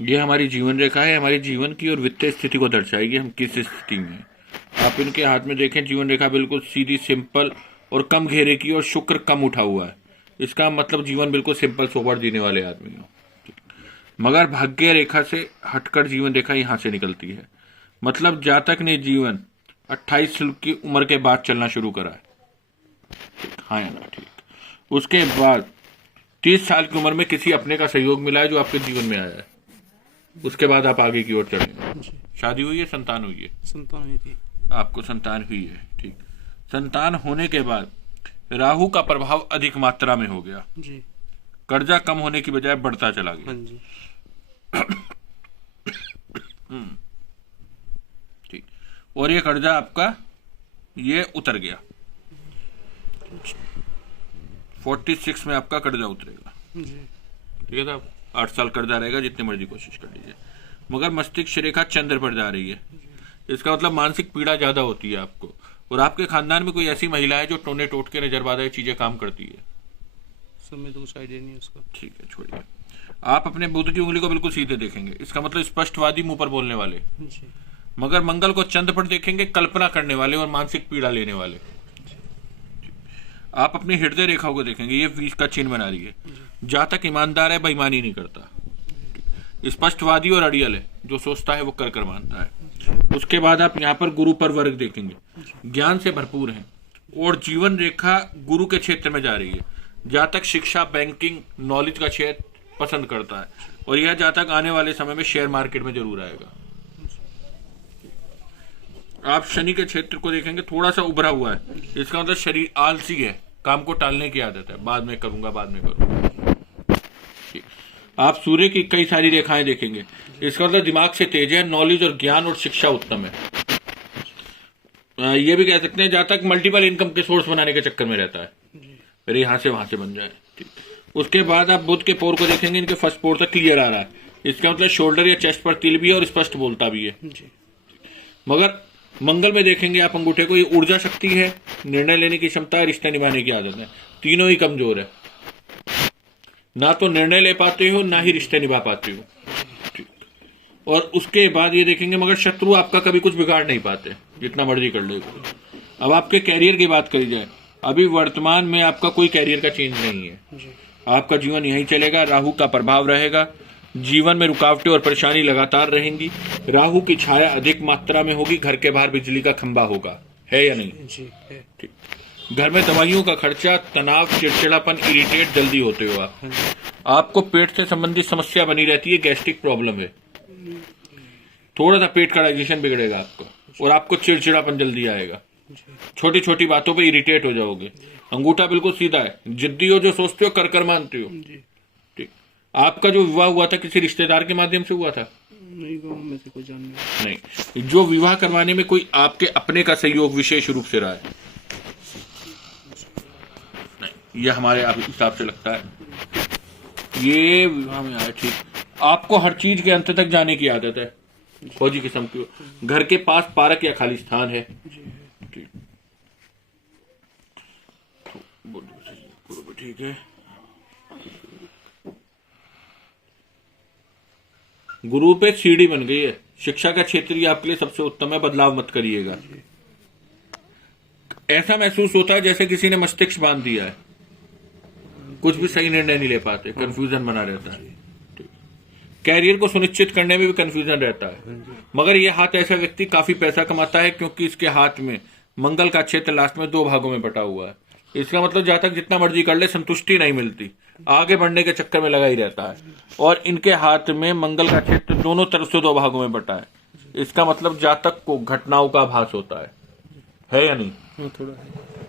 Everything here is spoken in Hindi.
ये हमारी जीवन रेखा है, हमारी जीवन की और वित्तीय स्थिति को दर्शाएगी, हम किस स्थिति में हैं। आप इनके हाथ में देखें, जीवन रेखा बिल्कुल सीधी, सिंपल और कम घेरे की, और शुक्र कम उठा हुआ है। इसका मतलब जीवन बिल्कुल सिंपल सोबर जीने वाले आदमी हो। मगर भाग्य रेखा से हटकर जीवन रेखा यहाँ से निकलती है। मतलब जातक ने जीवन 28 साल की उम्र के बाद चलना शुरू करा है। हाँ या ना? ठीक। उसके बाद 30 साल की उम्र में किसी अपने का सहयोग मिला है जो आपके जीवन में आया है। उसके बाद आप आगे की ओर चलेंगे। शादी हुई है, संतान हुई है? संतान हुई थी। आपको संतान हुई है, ठीक। संतान होने के बाद राहु का प्रभाव अधिक मात्रा में हो गया जी। कर्जा कम होने की बजाय बढ़ता चला गया। हाँ जी। ठीक। और ये कर्जा आपका ये उतर गया। 46 में आपका कर्जा उतरेगा जी। ठीक है साहब। 8 साल कर्जा रहेगा, जितनी मर्जी कोशिश कर लीजिए। मगर मस्तिष्क रेखा चंद्र पर जा रही है। इसका मतलब मानसिक पीड़ा ज्यादा होती है आपको। और आपके खानदान में कोई ऐसी महिला है जो टोने टोट के नजरबाजा चीजें काम करती है? समय तो कुछ आइडिया नहीं उसका। ठीक है, छोड़िए। आप अपने बुध की उंगली को बिल्कुल सीधे देखेंगे, इसका मतलब स्पष्टवादी, मुंह पर बोलने वाले। जी। मगर मंगल को चंद्र पर देखेंगे, कल्पना करने वाले और मानसिक पीड़ा लेने वाले। आप अपनी हृदय रेखाओं को देखेंगे, ये 20 का चिन्ह बना रही है। जातक ईमानदार है, बेईमानी नहीं करता, स्पष्टवादी और अड़ियल है, जो सोचता है वो कर कर मानता है। उसके बाद आप यहाँ पर गुरु पर वर्ग देखेंगे, ज्ञान से भरपूर है और जीवन रेखा गुरु के क्षेत्र में जा रही है। जातक शिक्षा, बैंकिंग, नॉलेज का क्षेत्र पसंद करता है और यह जातक आने वाले समय में शेयर मार्केट में जरूर आएगा। आप शनि के क्षेत्र को देखेंगे, थोड़ा सा उभरा हुआ है, इसका मतलब शरीर आलसी है, काम को टालने की आदत है, बाद में करूंगा, बाद में करूंगा। आप सूर्य की कई सारी रेखाएं देखेंगे, इसका मतलब दिमाग से तेज है, नॉलेज और ज्ञान और शिक्षा उत्तम है। ये भी कह सकते हैं जातक मल्टीपल इनकम के सोर्स बनाने के चक्कर में रहता है, मेरे यहां से वहां से बन जाए। ठीक। उसके बाद आप बुध के पोर को देखेंगे, इनके फर्स्ट पोर तक क्लियर आ रहा है, इसका मतलब शोल्डर या चेस्ट पर तिल भी है और स्पष्ट बोलता भी है। मगर मंगल में देखेंगे आप अंगूठे को, ये ऊर्जा शक्ति है, निर्णय लेने की क्षमता, रिश्ते निभाने की आदत है, तीनों ही कमजोर है। ना तो निर्णय ले पाते हो, ना ही रिश्ते निभा पाते हो। ठीक। और उसके बाद ये देखेंगे, मगर शत्रु आपका कभी कुछ बिगाड़ नहीं पाते, जितना मर्जी कर लो। अब आपके कैरियर की बात करी जाए, अभी वर्तमान में आपका कोई कैरियर का चेंज नहीं है, आपका जीवन यही चलेगा। राहु का प्रभाव रहेगा, जीवन में रुकावटें और परेशानी लगातार रहेंगी। राहु की छाया अधिक मात्रा में होगी, घर के बाहर बिजली का खंभा होगा, है या नहीं? जी है। ठीक। घर में दवाइयों का खर्चा, तनाव, चिड़चिड़ापन, इरिटेट जल्दी होते हो आप। आपको पेट से संबंधित समस्या बनी रहती है, गैस्ट्रिक प्रॉब्लम है, थोड़ा सा पेट का डाइजेशन बिगड़ेगा आपको और आपको चिड़चिड़ापन जल्दी आएगा, छोटी छोटी बातों पे इरिटेट हो जाओगे। अंगूठा बिल्कुल सीधा है, जिद्दी हो, जो सोचते हो कर कर मानते हो। ठीक। आपका जो विवाह हुआ था किसी रिश्तेदार के माध्यम से हुआ था? नहीं, गाँव में से कोई जानने नहीं। जो विवाह करवाने में कोई आपके अपने का सहयोग विशेष रूप से रहा है? नहीं, ये हमारे आप हिसाब से लगता है ये विवाह में आया। ठीक। आपको हर चीज के अंत तक जाने की आदत है, फौजी किस्म की। घर के पास पार्क या खाली स्थान है? ठीक। ठीक है। गुरु पे सीढ़ी बन गई है, शिक्षा का क्षेत्र ही आपके लिए सबसे उत्तम है, बदलाव मत करिएगा। ऐसा महसूस होता है जैसे किसी ने मस्तिष्क बांध दिया है, कुछ भी सही निर्णय नहीं ले पाते, कंफ्यूजन बना रहता है। कैरियर को सुनिश्चित करने में भी कंफ्यूजन रहता है। मगर यह हाथ ऐसा व्यक्ति काफी पैसा कमाता है, क्योंकि इसके हाथ में मंगल का क्षेत्र लास्ट में 2 भागों में बटा हुआ है। इसका मतलब जातक जितना मर्जी कर ले, संतुष्टि नहीं मिलती, आगे बढ़ने के चक्कर में लगा ही रहता है। और इनके हाथ में मंगल का क्षेत्र दोनों तरफ से 2 भागों में बटा है। इसका मतलब जातक को घटनाओं का आभास होता है या नहीं? थोड़ा है।